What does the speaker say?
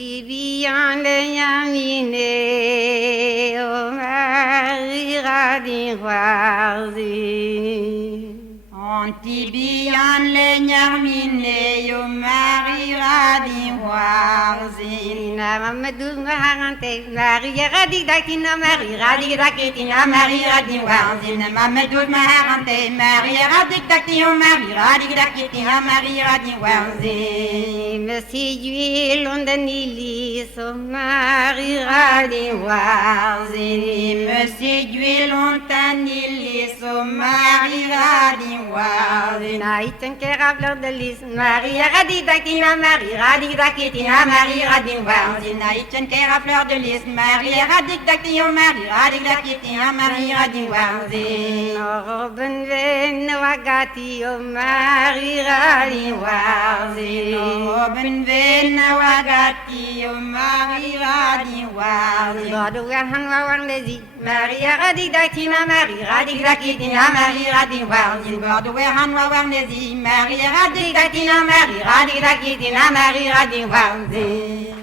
Antibian le yamine o marira di warzi. Antibian le nyarmine yo marira di warzi. Na mamadu mahante Maria radi dakina Maria radi dakitina Maria di warzi. Na mamadou marante Maria radi dakina Maria radi dakitina Maria di warzi. Me séduit l'ondanilis o marira di warzi. Me séduit longtemps so marira di warzi. Night and care fleur de lis Maria radi dakina Maria radi dakitina Maria radi warzi. Naïtchen kera fleur de lys Maria radik dakio Maria radik dakitina Maria di warzi. Robin ven wagati o Maria radi warzi. Robin ven wagati o Maria di warzi. Godu han wawang lezi Maria radi dakitina Maria radi dakitina Maria radi warzi. Godu han wawang lezi Maria radik dakitina Maria radik dakitina Maria radi warzi.